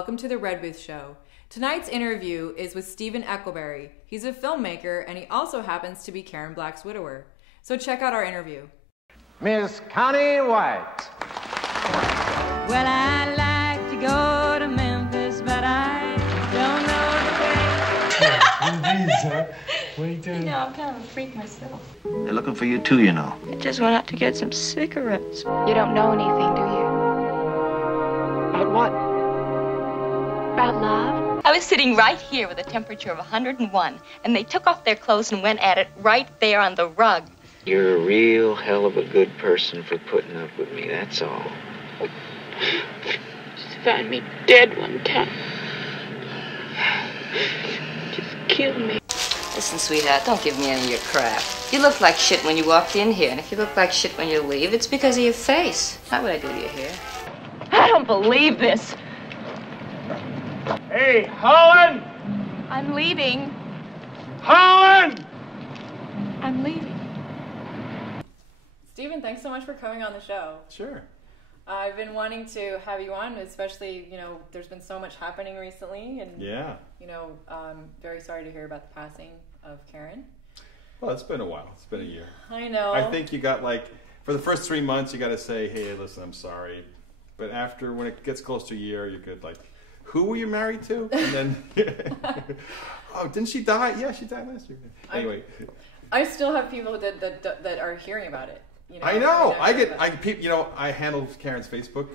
welcome to the Red Booth Show. Tonight's interview is with Stephen Eckelberry. He's a filmmaker, and he also happens to be Karen Black's widower. So check out our interview. Miss Connie White. Well, I like to go to Memphis, but I don't know the way. Hey, sir. What are you doing? You know, I'm kind of a freak myself. They're looking for you too, you know. I just went out to get some cigarettes. You don't know anything, do you? About what? About love? I was sitting right here with a temperature of 101, and they took off their clothes and went at it right there on the rug. You're a real hell of a good person for putting up with me, that's all. Just find me dead one time. Just kill me. Listen, sweetheart, don't give me any of your crap. You look like shit when you walked in here, and if you look like shit when you leave, it's because of your face. Not what I do to your hair. I don't believe this. Hey, Holland! I'm leaving. Holland! I'm leaving. Stephen, thanks so much for coming on the show. Sure. I've been wanting to have you on, especially, there's been so much happening recently, and, Yeah. very sorry to hear about the passing of Karen. Well, it's been a while. It's been a year. I know. I think you got for the first 3 months, you got to say, hey, listen, I'm sorry. But after, when it gets close to a year, you could who were you married to? And then, oh, didn't she die? Yeah, she died last year. Anyway. I still have people that are hearing about it. I know. I handle Karen's Facebook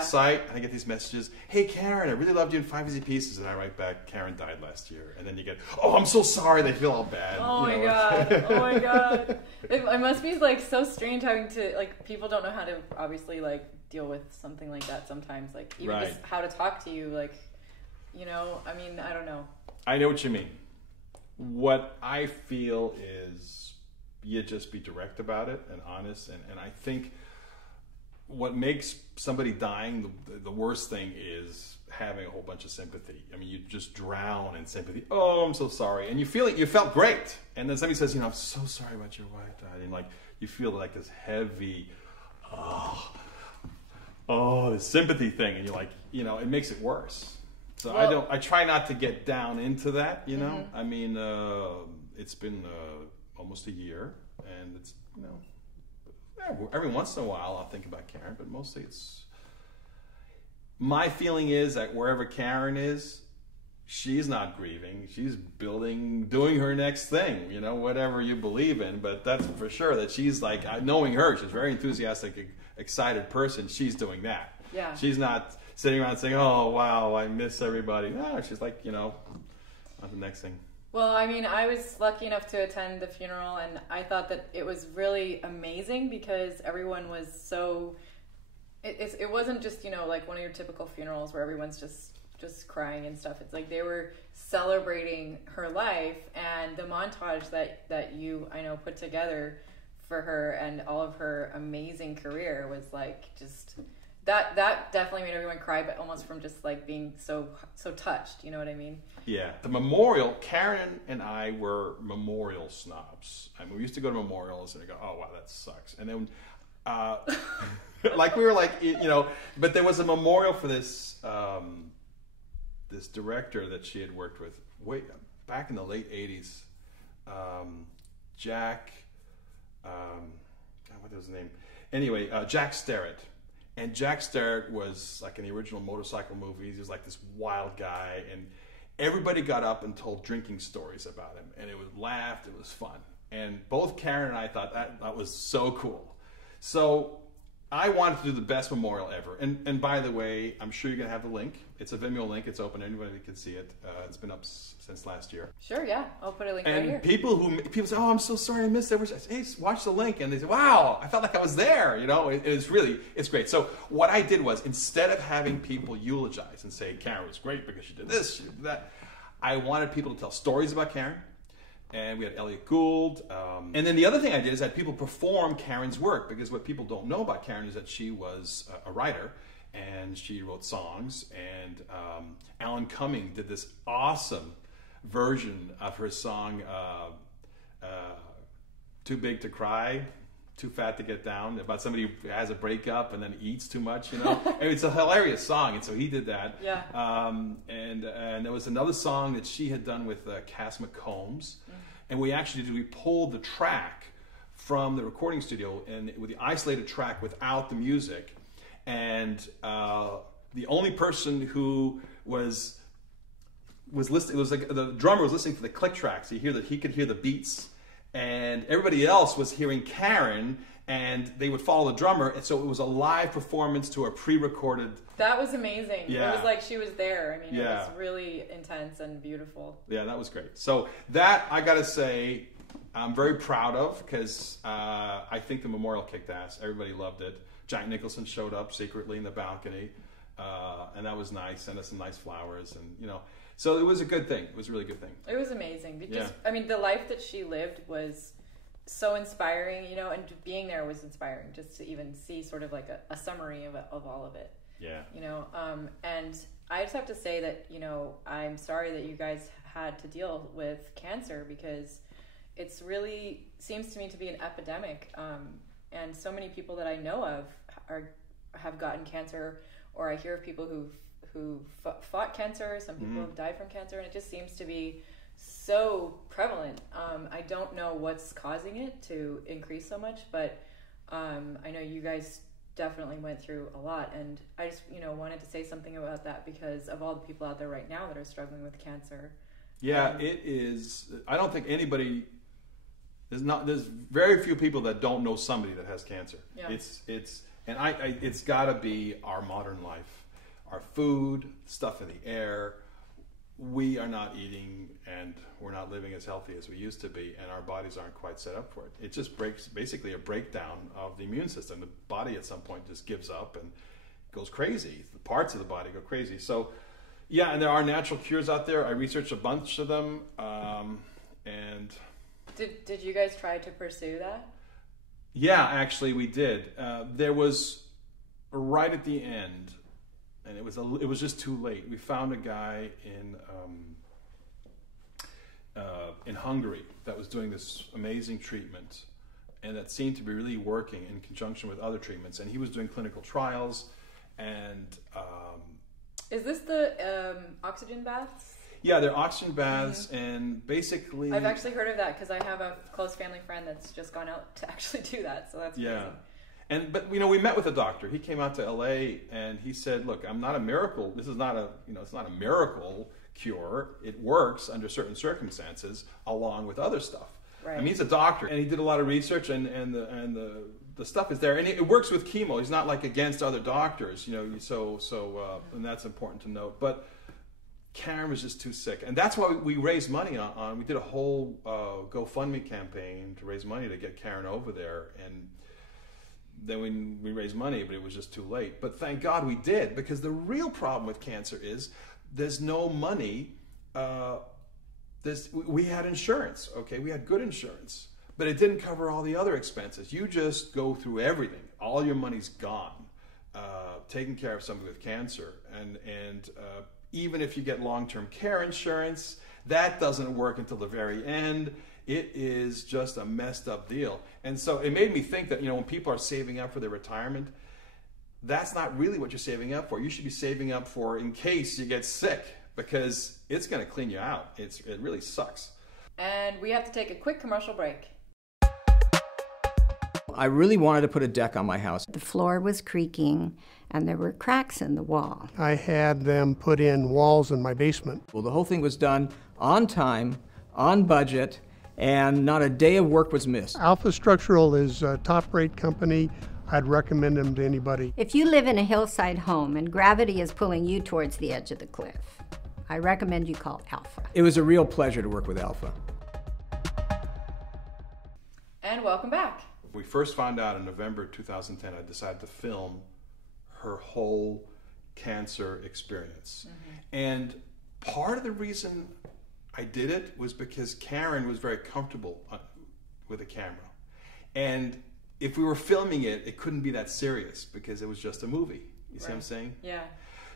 site, and I get these messages. Hey, Karen, I really loved you in 5 Easy Pieces, and I write back, Karen died last year, and then you get, oh, I'm so sorry. They feel all bad. Oh my god. Oh my god. It must be so strange having to people don't know how to obviously deal with something like that sometimes. Even right. just how to talk to you. I don't know. I know what you mean. What I feel is you just be direct about it and honest. And I think what makes somebody dying the worst thing is having a whole bunch of sympathy. I mean, you just drown in sympathy. Oh, I'm so sorry. And you felt great. And then somebody says, I'm so sorry about your wife died. And you feel this heavy, this sympathy thing. And you're it makes it worse. So well, I try not to get down into that, Mm-hmm. I mean, it's been almost a year, and it's, every once in a while I'll think about Karen, but mostly my feeling is that wherever Karen is, she's not grieving. She's doing her next thing, whatever you believe in, but that's for sure that she's knowing her, she's a very enthusiastic, excited person. She's doing that. Yeah. She's not sitting around saying, oh, wow, I miss everybody. No, she's on the next thing. Well, I was lucky enough to attend the funeral, and I thought that it was really amazing because everyone was so... It wasn't just, one of your typical funerals where everyone's just crying and stuff. It's they were celebrating her life, and the montage that you, I know, put together for her and all of her amazing career was just... That definitely made everyone cry, but almost from just being so touched. You know what I mean? Yeah. The memorial, Karen and I were memorial snobs. I mean, we used to go to memorials and I go, oh wow, that sucks. And then, we were but there was a memorial for this this director that she had worked with way back in the late '80s. Jack, what was his name? Anyway, Jack Sterrett. And Jack Sterrett was in the original motorcycle movies. He was this wild guy, and everybody got up and told drinking stories about him, and it was laughed. It was fun, and both Karen and I thought that was so cool. So I wanted to do the best memorial ever. And by the way, I'm sure you're gonna have the link. It's a Vimeo link. It's open. Anybody can see it. It's been up since last year. Sure, yeah. I'll put a link right here. And people say, "Oh, I'm so sorry I missed it." I say, "Hey, watch the link." And they say, "Wow, I felt like I was there." It's great. So what I did was, instead of having people eulogize and say Karen was great because she did this, she did that, I wanted people to tell stories about Karen. And we had Elliot Gould. And then the other thing I did is that people perform Karen's work, because what people don't know about Karen is that she was a writer, and she wrote songs. And Alan Cumming did this awesome version of her song, Too Big to Cry. Too Fat to Get Down, about somebody who has a breakup and then eats too much, you know. And it's a hilarious song, and so he did that. Yeah. And there was another song that she had done with Cass McCombs, and we pulled the track from the recording studio and with the isolated track without the music, and the only person who was listening, it was like the drummer was listening for the click tracks. He could hear the beats. And everybody else was hearing Karen, and they would follow the drummer. And so it was a live performance to a pre-recorded. That was amazing. Yeah. It was like she was there. I mean, Yeah. It was really intense and beautiful. Yeah, that was great. So that, I got to say, I'm very proud of, because I think the memorial kicked ass. Everybody loved it. Jack Nicholson showed up secretly in the balcony, and that was nice. Sent us some nice flowers, and you know. So it was a good thing. It was a really good thing. It was amazing. Because, Yeah. I mean, the life that she lived was so inspiring, you know, and being there was inspiring, just to even see sort of like a summary of all of it. Yeah. You know, and I just have to say that, you know, I'm sorry that you guys had to deal with cancer, because it's really seems to me to be an epidemic. And so many people that I know of have gotten cancer, or I hear of people who fought cancer. Some people have died from cancer, and it just seems to be so prevalent. I don't know what's causing it to increase so much, but I know you guys definitely went through a lot, and I just wanted to say something about that because of all the people out there right now that are struggling with cancer. Yeah, it is. I don't think anybody. There's very few people that don't know somebody that has cancer. Yeah. It's got to be our modern life. Our food, stuff in the air, we are not eating, and we're not living as healthy as we used to be, and our bodies aren't quite set up for it. It just basically a breakdown of the immune system. The body at some point just gives up and goes crazy. The parts of the body go crazy. So, yeah, and there are natural cures out there. I researched a bunch of them, and... Did you guys try to pursue that? Yeah, actually we did. There was, right at the end, and it was just too late. We found a guy in Hungary that was doing this amazing treatment, and that seemed to be really working in conjunction with other treatments. And he was doing clinical trials, and is this the oxygen baths? Yeah, they're oxygen baths, and basically I've actually heard of that because I have a close family friend that's just gone out to actually do that. So that's amazing. But we met with a doctor. He came out to LA and he said, "Look, I'm not a miracle. This is not it's not a miracle cure. It works under certain circumstances, along with other stuff." Right. I mean, he's a doctor and he did a lot of research, and the stuff is there, and it works with chemo. He's not like against other doctors, and that's important to note. But Karen was just too sick, and that's why we raised money on. We did a whole GoFundMe campaign to raise money to get Karen over there, and then we raised money, but it was just too late. But thank God we did, because the real problem with cancer is there's no money. We had insurance, okay? We had good insurance, but it didn't cover all the other expenses. You just go through everything. All your money's gone, taking care of somebody with cancer. And even if you get long-term care insurance, that doesn't work until the very end. It is just a messed up deal. And so it made me think that, when people are saving up for their retirement, that's not really what you're saving up for. You should be saving up for in case you get sick, because it's going to clean you out. It really sucks. And we have to take a quick commercial break. I really wanted to put a deck on my house. The floor was creaking and there were cracks in the wall. I had them put in walls in my basement. Well, the whole thing was done on time, on budget, and not a day of work was missed. Alpha Structural is a top-rate company. I'd recommend them to anybody. If you live in a hillside home and gravity is pulling you towards the edge of the cliff, I recommend you call Alpha. It was a real pleasure to work with Alpha. And welcome back. We first found out in November 2010, I decided to film her whole cancer experience. Mm-hmm. And part of the reason I did it was because Karen was very comfortable with a camera. And if we were filming it, it couldn't be that serious because it was just a movie. You see what I'm saying? Yeah.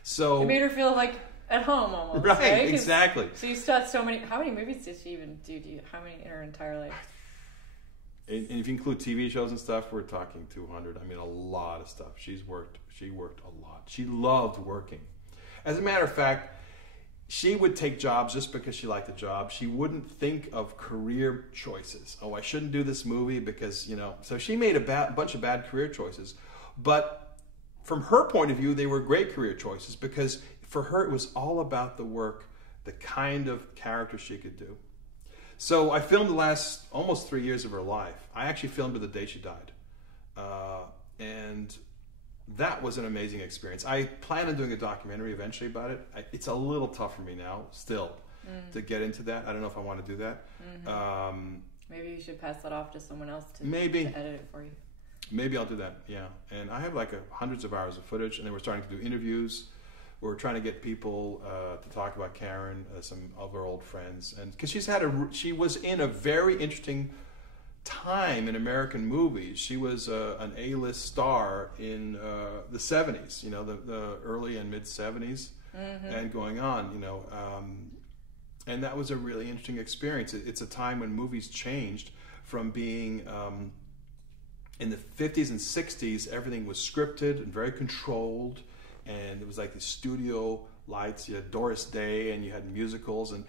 So it made her feel like at home almost. Right? Exactly. So you still had so many. How many movies did she even do? How many in her entire life? and if you include TV shows and stuff, we're talking 200. I mean, a lot of stuff. She worked a lot. She loved working. As a matter of fact, she would take jobs just because she liked the job. She wouldn't think of career choices. Oh, I shouldn't do this movie because, you know. So she made a bunch of bad career choices. But from her point of view, they were great career choices because for her, it was all about the work, the kind of character she could do. So I filmed the last almost 3 years of her life. I actually filmed her the day she died. And that was an amazing experience. I plan on doing a documentary eventually about it. It's a little tough for me now, still, to get into that. I don't know if I want to do that. Maybe you should pass that off to someone else to edit it for you. Maybe I'll do that, yeah. And I have like hundreds of hours of footage, and then we're starting to do interviews. We're trying to get people to talk about Karen, some of her old friends, and because she was in a very interesting time in American movies. She was an A-list star in the 70s, you know, the early and mid 70s, and going on, you know, and that was a really interesting experience. It's a time when movies changed from being in the 50s and 60s. Everything was scripted and very controlled. And it was like the studio lights. You had Doris Day, and you had musicals, and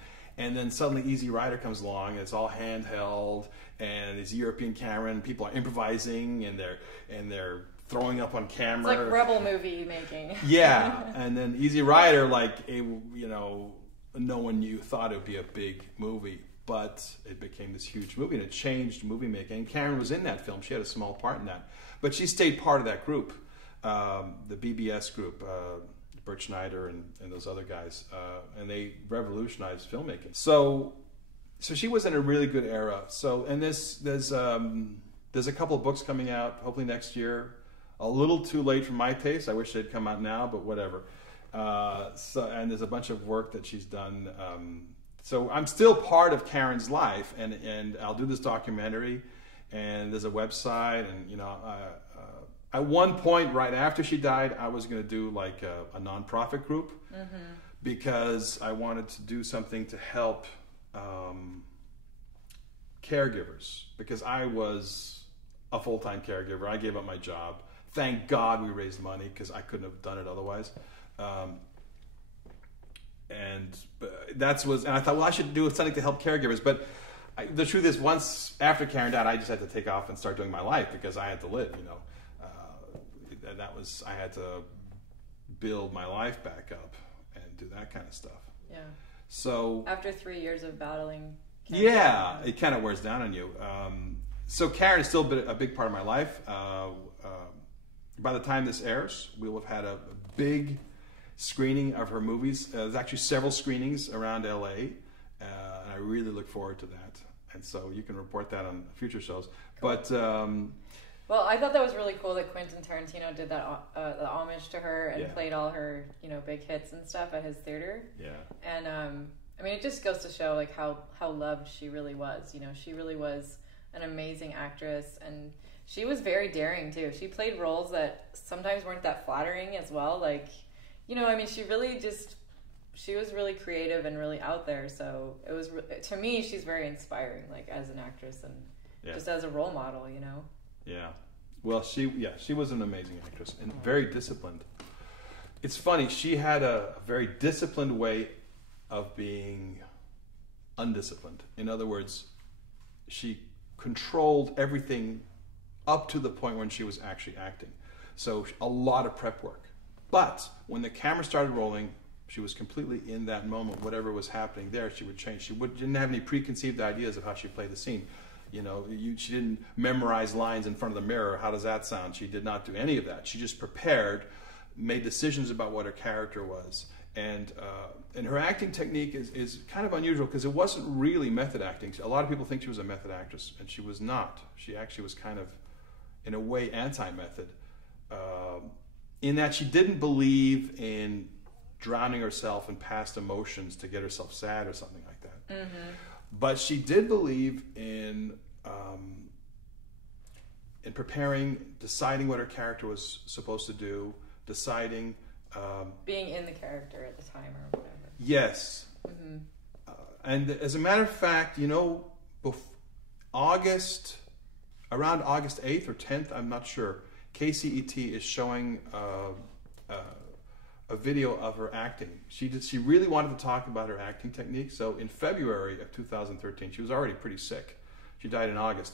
then suddenly Easy Rider comes along, and it's all handheld, and it's European camera, and people are improvising, and they're throwing up on camera. It's like rebel movie making. Yeah, and then Easy Rider, you know, no one thought it would be a big movie, but it became this huge movie, and it changed movie making. And Karen was in that film; she had a small part in that, but she stayed part of that group. The BBS group, Bert Schneider and those other guys, and they revolutionized filmmaking. So she was in a really good era. So, and there's a couple of books coming out hopefully next year. A little too late for my taste. I wish they'd come out now, but whatever. And there's a bunch of work that she's done. So I'm still part of Karen's life, and I'll do this documentary. And there's a website, and you know. At one point, right after she died, I was going to do like a nonprofit group because I wanted to do something to help caregivers, because I was a full-time caregiver. I gave up my job. Thank God we raised money because I couldn't have done it otherwise. And I thought, well, I should do something to help caregivers. But the truth is, once after Karen died, I just had to take off and start doing my life because I had to live, you know. And I had to build my life back up and do that kind of stuff. Yeah. So after 3 years of battling cancer, it kind of wears down on you. So Karen is still a big part of my life. By the time this airs, we will have had a big screening of her movies. There's actually several screenings around LA, and I really look forward to that. And so you can report that on future shows. Cool. But well, I thought that was really cool that Quentin Tarantino did that the homage to her and played all her, you know, big hits and stuff at his theater. Yeah. And I mean, it just goes to show like how loved she really was. You know, she really was an amazing actress, and she was very daring too. She played roles that sometimes weren't that flattering as well. Like, you know, I mean, she was really creative and really out there. So it was, to me, she's very inspiring, like as an actress and just as a role model, you know. Yeah. Well, she was an amazing actress and very disciplined. It's funny, she had a very disciplined way of being undisciplined. In other words, she controlled everything up to the point when she was actually acting. So a lot of prep work. But when the camera started rolling, she was completely in that moment. Whatever was happening there, she would change. She didn't have any preconceived ideas of how she played the scene. You know, she didn't memorize lines in front of the mirror. How does that sound? She did not do any of that. She just prepared, made decisions about what her character was. And her acting technique is kind of unusual because it wasn't really method acting. A lot of people think she was a method actress, and she was not. She actually was kind of, in a way, anti-method, in that she didn't believe in drowning herself in past emotions to get herself sad or something like that. Mm-hmm. But she did believe in preparing, deciding what her character was supposed to do, deciding... being in the character at the time or whatever. Yes. Mm-hmm. And as a matter of fact, you know, August around August 8th or 10th, I'm not sure, KCET is showing a video of her acting. She really wanted to talk about her acting technique. So in February of 2013, she was already pretty sick. She died in August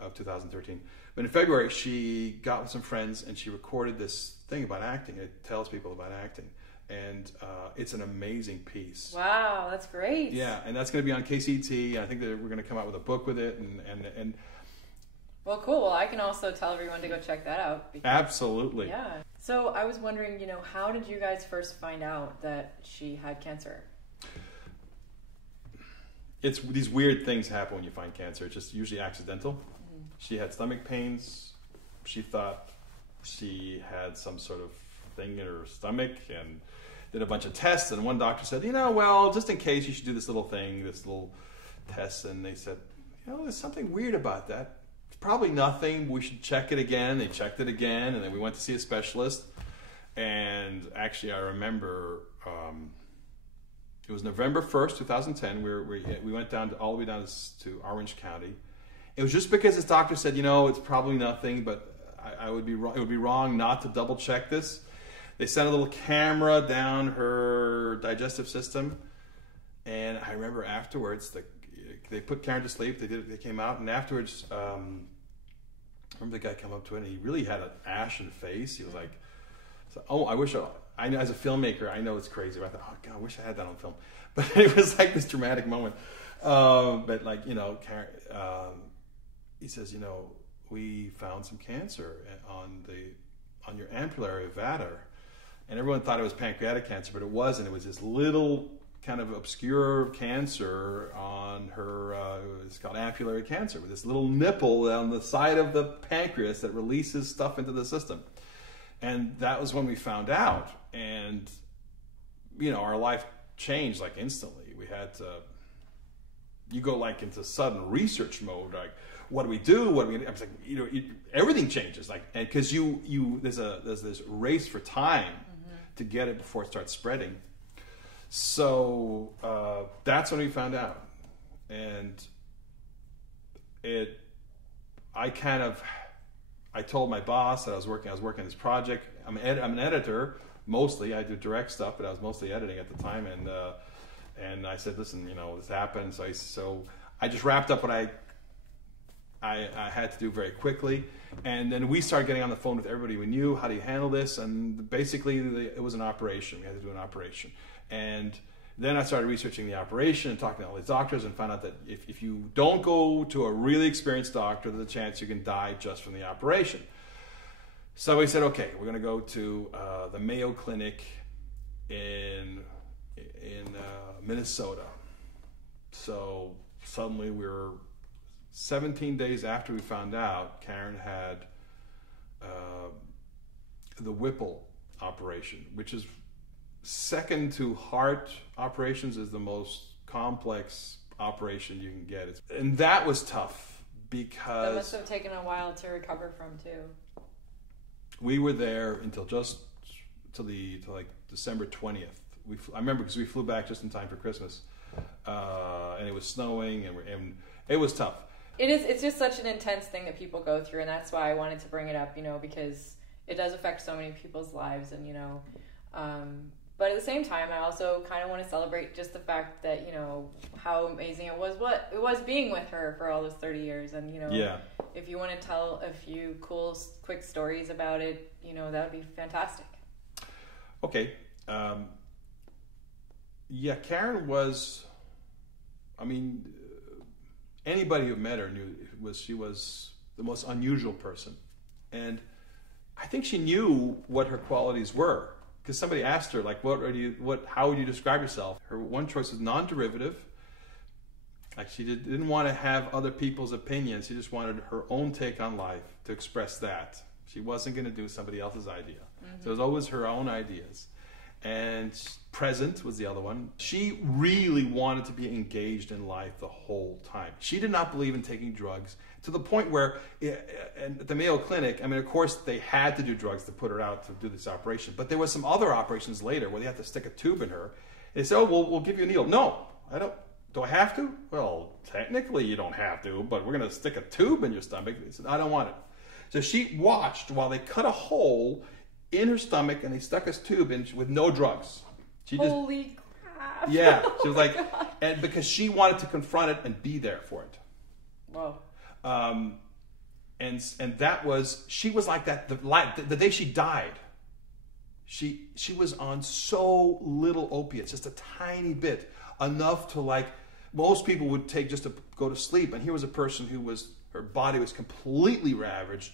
of 2013. But in February, she got with some friends and she recorded this thing about acting. It tells people about acting. And it's an amazing piece. Wow, that's great. Yeah, and that's going to be on KCET. I think that we're going to come out with a book with it. And well, cool. Well, I can also tell everyone to go check that out. Absolutely. Yeah. So I was wondering, how did you guys first find out that she had cancer? It's these weird things happen when you find cancer. It's just usually accidental. Mm-hmm. She had stomach pains. She thought she had some sort of thing in her stomach and did a bunch of tests. And one doctor said, well, just in case, you should do this little thing, this little test. And they said, there's something weird about that. It's probably nothing. We should check it again. They checked it again. And then we went to see a specialist. And actually, I remember it was November 1st, 2010. We went down all the way down to Orange County. It was just because this doctor said, it's probably nothing, but it would be wrong not to double check this. They sent a little camera down her digestive system, and I remember afterwards they put Karen to sleep. They came out, and afterwards, I remember the guy come up to it, and he really had an ashen face. He was like, I know as a filmmaker, I know it's crazy. But I thought, oh God, I wish I had that on film. But it was like this dramatic moment. But like, Karen, he says, we found some cancer on your ampullary vata. And everyone thought it was pancreatic cancer, but it wasn't. It was this little kind of obscure cancer on her, it's called ampullary cancer, with this little nipple on the side of the pancreas that releases stuff into the system. And that was when we found out. And, our life changed like instantly. We had to, you go like into sudden research mode, like, what do we do? I was like, everything changes. Like, and because there's this race for time to get it before it starts spreading. So that's when we found out, and I told my boss that I was working on this project. I'm an editor mostly. I do direct stuff, but I was mostly editing at the time. And I said, listen, this happened. So I just wrapped up what I had to do very quickly. And then we started getting on the phone with everybody we knew. How do you handle this? And basically, it was an operation. We had to do an operation. And then I started researching the operation and talking to all these doctors, and found out that if you don't go to a really experienced doctor, there's a chance you can die just from the operation. So we said, okay, we're going to go to the Mayo Clinic in Minnesota. So suddenly we were 17 days after we found out, Karen had the Whipple operation, which is second to heart operations, is the most complex operation you can get. And that was tough because... That must have taken a while to recover from, too. We were there until like December 20th. I remember because we flew back just in time for Christmas, and it was snowing, and it was tough. It's just such an intense thing that people go through, and that's why I wanted to bring it up, because it does affect so many people's lives, and but at the same time, I also kind of want to celebrate just the fact that how amazing it was being with her for all those 30 years, and if you want to tell a few cool, quick stories about it, that would be fantastic. Okay, Karen was, anybody who met her knew she was the most unusual person. And I think she knew what her qualities were, because somebody asked her, like, how would you describe yourself? Her one choice was non-derivative. Like, she didn't want to have other people's opinions. She just wanted her own take on life to express that. She wasn't going to do somebody else's idea. Mm-hmm. So it was always her own ideas. And present was the other one. She really wanted to be engaged in life the whole time. She did not believe in taking drugs, to the point where at the Mayo Clinic, of course they had to do drugs to put her out to do this operation, but there was some other operations later where they had to stick a tube in her. They said, oh, we'll give you a needle. No, I don't do I have to? Well, technically you don't have to, but we're going to stick a tube in your stomach. He said, I don't want it. So she watched while they cut a hole in her stomach and they stuck a tube in with no drugs. Holy crap. Yeah. She was like, God. and because she wanted to confront it and be there for it. Whoa. And that was, she was like that the day she died. She was on so little opiates, just a tiny bit, enough to like, most people would take just to go to sleep. And here was a person who was, her body was completely ravaged.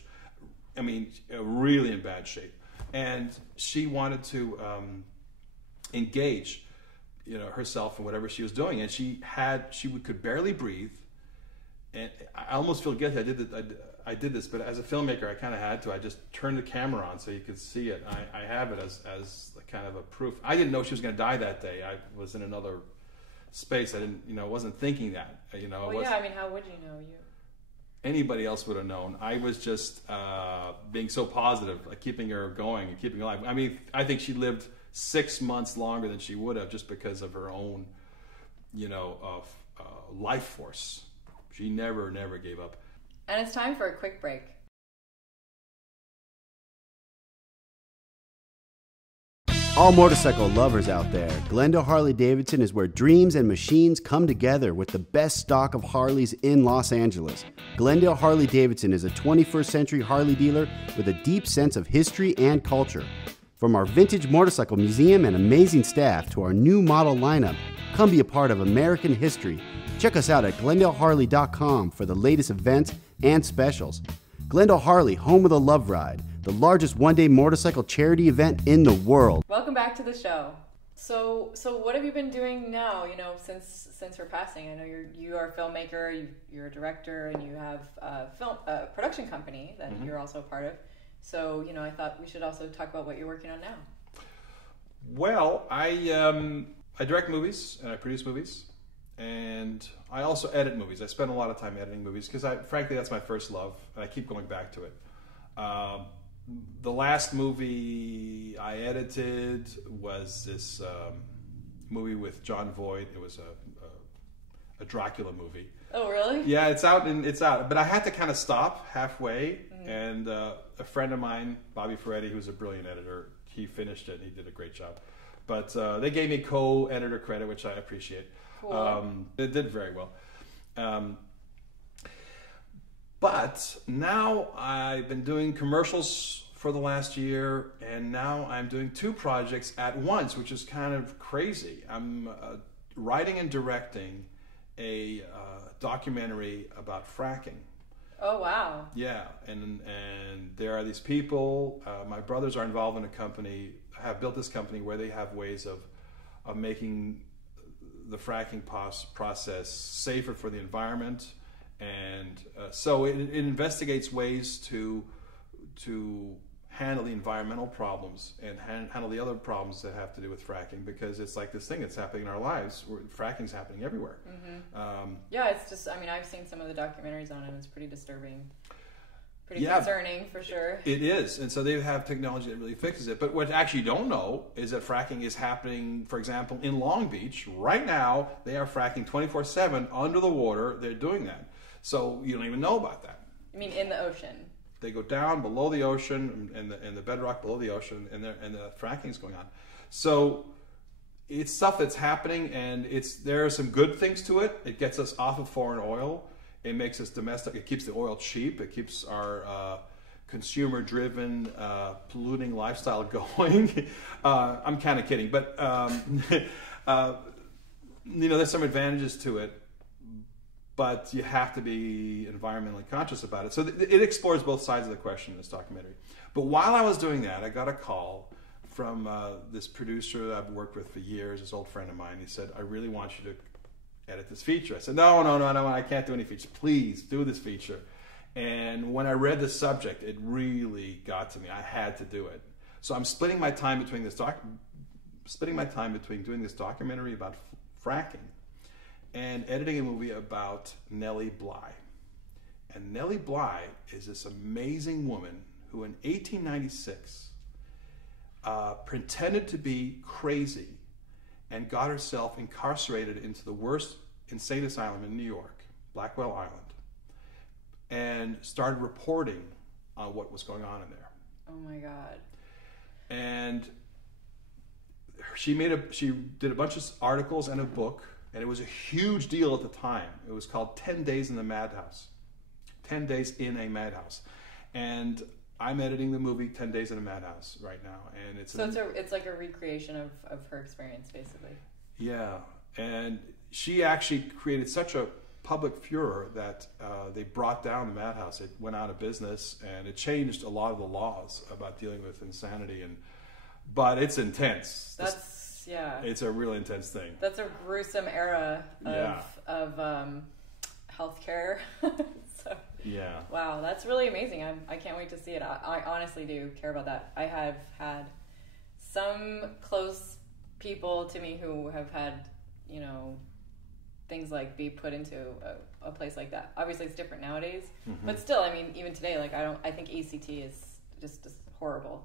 I mean, really in bad shape. And she wanted to engage, herself in whatever she was doing. And she could barely breathe. And I almost feel guilty. I did this, but as a filmmaker, I kind of had to. I just turned the camera on so you could see it. I have it as kind of a proof. I didn't know she was going to die that day. I was in another space. I didn't, wasn't thinking that. Well, yeah. I mean, how would you know? Anybody else would have known. I was just being so positive, like keeping her going and keeping her alive. I mean, I think she lived 6 months longer than she would have just because of her own, life force. She never gave up. And it's time for a quick break. All motorcycle lovers out there, Glendale Harley-Davidson is where dreams and machines come together with the best stock of Harleys in Los Angeles. Glendale Harley-Davidson is a 21st century Harley dealer with a deep sense of history and culture. From our vintage motorcycle museum and amazing staff to our new model lineup, come be a part of American history. Check us out at GlendaleHarley.com for the latest events and specials. Glendale Harley, home of the Love Ride, the largest one-day motorcycle charity event in the world. Welcome back to the show. So what have you been doing now? Since her passing. I know you are a filmmaker, you're a director, and you have a production company that you're also a part of. So I thought we should also talk about what you're working on now. Well, I direct movies and I produce movies. And I also edit movies. I spend a lot of time editing movies because, frankly, that's my first love, and I keep going back to it. The last movie I edited was this movie with John Voight. It was a Dracula movie. Oh, really? Yeah, it's out. But I had to kind of stop halfway, and a friend of mine, Bobby Ferretti, who's a brilliant editor, he finished it and he did a great job. But they gave me co-editor credit, which I appreciate. Cool. It did very well. But now I've been doing commercials for the last year, and now I'm doing 2 projects at once, which is kind of crazy. I'm writing and directing a documentary about fracking. Oh, wow. Yeah, and there are these people, my brothers are involved in a company, have built this company where they have ways of making the fracking process safer for the environment, and so it investigates ways to handle the environmental problems and handle the other problems that have to do with fracking, because it's like this thing that's happening in our lives. Fracking's happening everywhere. Yeah, it's just, I've seen some of the documentaries on it, and it's pretty disturbing. Pretty concerning, for sure. It is, and so they have technology that really fixes it. But what you actually don't know is that fracking is happening, for example, in Long Beach. Right now, they are fracking 24/7 under the water. They're doing that. So you don't even know about that. You mean in the ocean? They go down below the ocean, and the bedrock below the ocean, and the fracking is going on. So it's stuff that's happening, and there are some good things to it. It gets us off of foreign oil. It makes us domestic. It keeps the oil cheap. It keeps our consumer-driven, polluting lifestyle going. I'm kind of kidding, but there's some advantages to it. But you have to be environmentally conscious about it. So it explores both sides of the question in this documentary. But while I was doing that, I got a call from this producer that I've worked with for years, this old friend of mine. He said, I really want you to edit this feature. I said, no, I can't do any feature. Please do this feature. And when I read the subject, it really got to me. I had to do it. So I'm splitting my time between doing this documentary about fracking and editing a movie about Nellie Bly. And Nellie Bly is this amazing woman who in 1896 pretended to be crazy and got herself incarcerated into the worst insane asylum in New York, Blackwell Island, and started reporting on what was going on in there. Oh my God. And she did a bunch of articles and a book, and it was a huge deal at the time. It was called 10 Days in the Madhouse. 10 Days in a Madhouse. And I'm editing the movie 10 Days in a Madhouse right now, and it's like a recreation of her experience, basically. Yeah, and she actually created such a public furor that they brought down the Madhouse. It went out of business, and it changed a lot of the laws about dealing with insanity. But it's intense. It's a really intense thing. That's a gruesome era of healthcare. So, yeah. Wow, that's really amazing. I can't wait to see it. I honestly do care about that. I have had some close people to me who have had, you know, things like be put into a place like that. Obviously, it's different nowadays, but still, I mean, even today, like I think ACT is just horrible,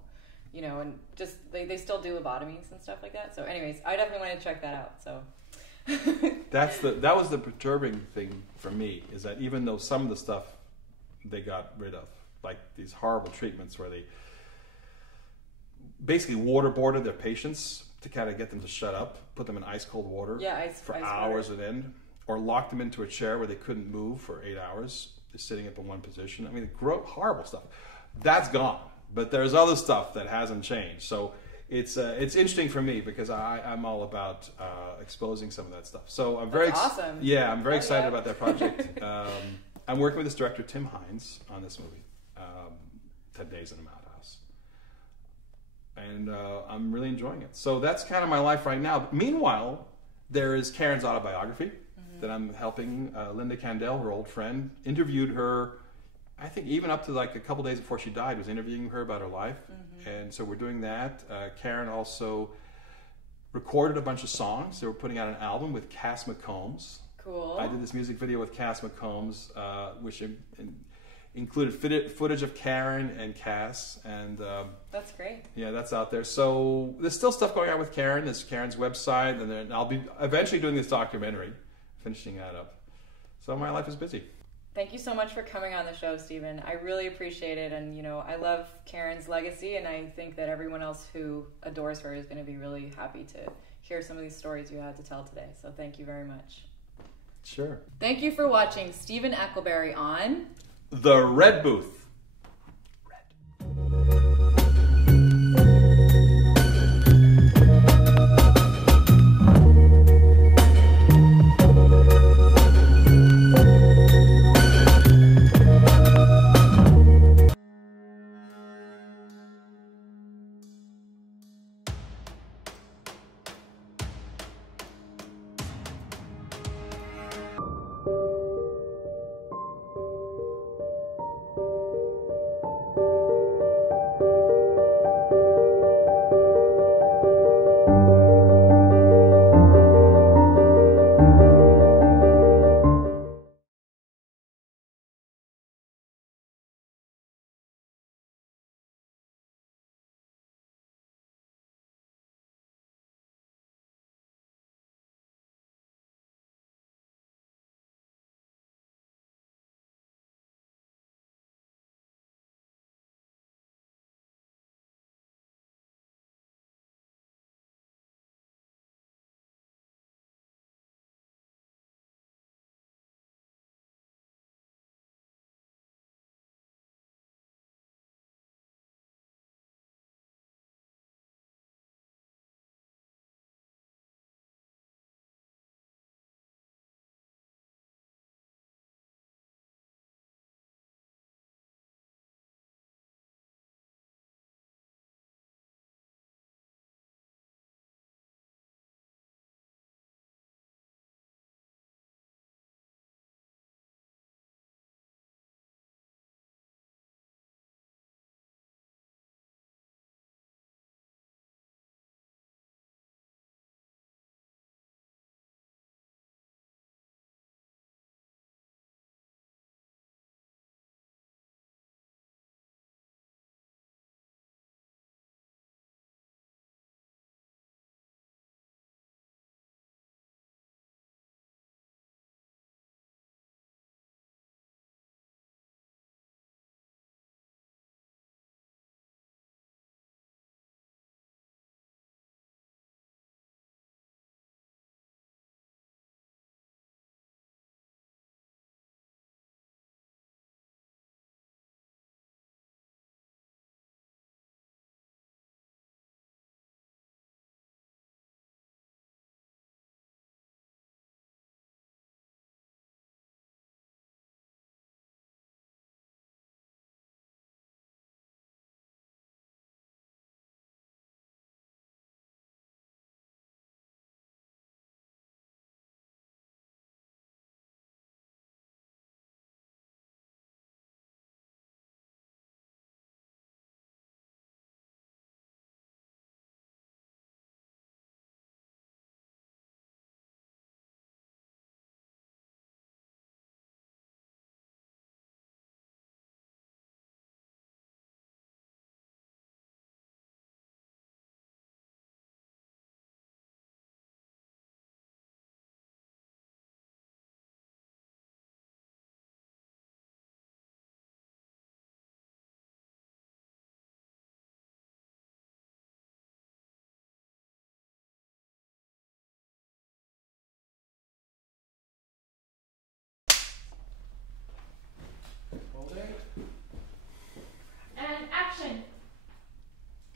you know, and just they still do lobotomies and stuff like that. So, anyways, I definitely want to check that out. So. That was the perturbing thing for me, is that even though some of the stuff they got rid of, like these horrible treatments where they basically waterboarded their patients to kind of get them to shut up, put them in ice cold water for hours at end, or locked them into a chair where they couldn't move for 8 hours, just sitting up in one position. I mean, horrible stuff. That's gone, but there's other stuff that hasn't changed. So it's interesting for me because I'm all about exposing some of that stuff. So I'm very awesome. Yeah, I'm very excited about that project. I'm working with this director Tim Hines on this movie, 10 Days in a Madhouse, and I'm really enjoying it. So that's kind of my life right now. Meanwhile, there is Karen's autobiography that I'm helping. Linda Candell, her old friend, interviewed her. I think even up to like a couple days before she died, was interviewing her about her life. And so we're doing that. Karen also recorded a bunch of songs. They were putting out an album with Cass McCombs. Cool. I did this music video with Cass McCombs, which included footage of Karen and Cass. And that's great. Yeah, that's out there. So there's still stuff going on with Karen. There's Karen's website, and then I'll be eventually doing this documentary, finishing that up. So my life is busy. Thank you so much for coming on the show, Stephen. I really appreciate it. And, you know, I love Karen's legacy, and I think that everyone else who adores her is going to be really happy to hear some of these stories you had to tell today. So thank you very much. Sure. Thank you for watching Stephen Eckelberry on The Red Booth.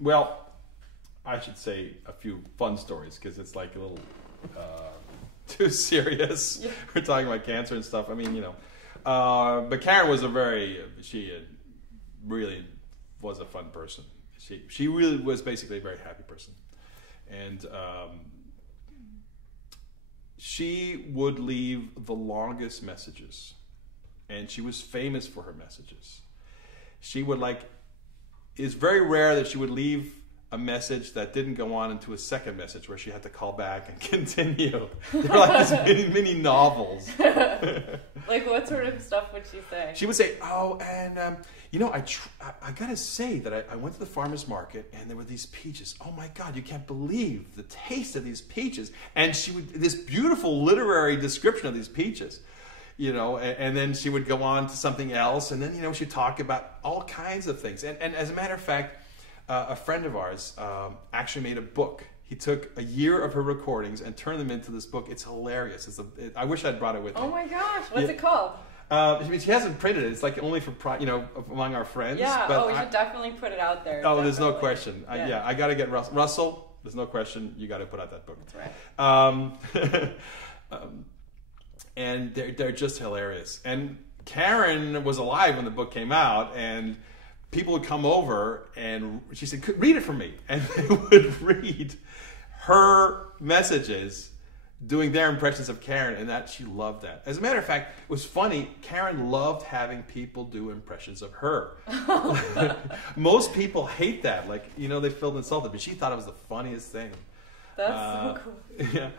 Well, I should say a few fun stories because it's like a little too serious. Yeah. We're talking about cancer and stuff. I mean, but Karen was she really was a fun person. She really was basically a very happy person. And she would leave the longest messages. And she was famous for her messages. She would it's very rare that she would leave a message that didn't go on into a second message where she had to call back and continue. They're like these mini novels. Like what sort of stuff would she say? She would say, oh, and I gotta say that I went to the farmer's market and there were these peaches. Oh my God, you can't believe the taste of these peaches. And she would, this beautiful literary description of these peaches. And then she would go on to something else, and then she'd talk about all kinds of things. And as a matter of fact, a friend of ours actually made a book. He took a year of her recordings and turned them into this book. It's hilarious. I wish I'd brought it with me. Oh my gosh, what's it called? She hasn't printed it. It's like only for among our friends. Yeah. But we should definitely put it out there. Oh, definitely. There's no question. I got to get Russell. There's no question. You got to put out that book. That's right. And they're just hilarious. And Karen was alive when the book came out, and people would come over, and she said, read it for me. And they would read her messages doing their impressions of Karen, and that she loved that. As a matter of fact, it was funny, Karen loved having people do impressions of her. Most people hate that. They feel insulted, but she thought it was the funniest thing. That's so cool. Yeah.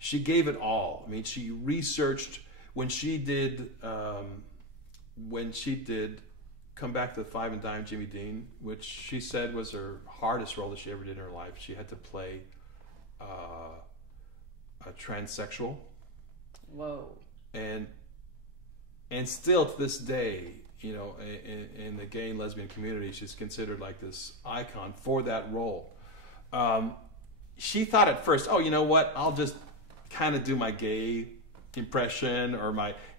She gave it all. I mean, she researched when she did Come Back to the Five and Dime Jimmy Dean, which she said was her hardest role that she ever did in her life. She had to play a transsexual. Whoa. And still to this day, in the gay and lesbian community, she's considered like this icon for that role. She thought at first, oh, you know what? I'll just kind of do my gay impression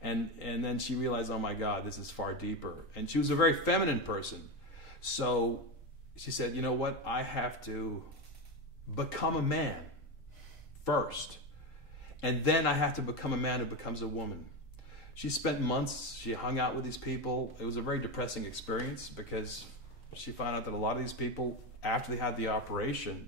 and then she realized, oh my God, this is far deeper. And she was a very feminine person. So she said, you know what? I have to become a man first. And then I have to become a man who becomes a woman. She spent months, she hung out with these people. It was a very depressing experience because she found out that a lot of these people, after they had the operation,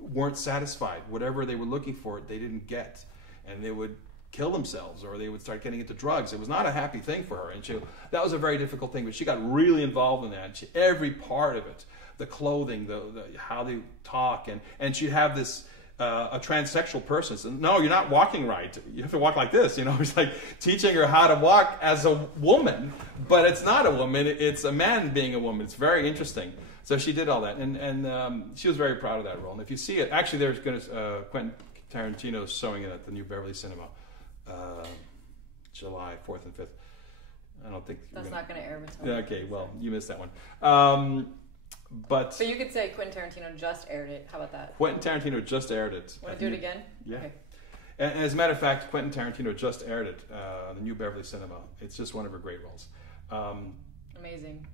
weren't satisfied. Whatever they were looking for, they didn't get. And they would kill themselves or they would start getting into drugs. It was not a happy thing for her. And that was a very difficult thing, but she got really involved in that. Every part of it, the clothing, the how they talk, and she'd have this, a transsexual person said, no, you're not walking right. You have to walk like this. It's like teaching her how to walk as a woman, but it's not a woman. It's a man being a woman. It's very interesting. So she did all that, and she was very proud of that role. And if you see it, actually, there's going to Quentin Tarantino's showing it at the New Beverly Cinema, July 4th and 5th. I don't think that's not going to air until. Okay, well, you missed that one. But you could say Quentin Tarantino just aired it. How about that? Quentin Tarantino just aired it. Want to do it again? Yeah. Okay. And as a matter of fact, Quentin Tarantino just aired it on the New Beverly Cinema. It's just one of her great roles. Amazing.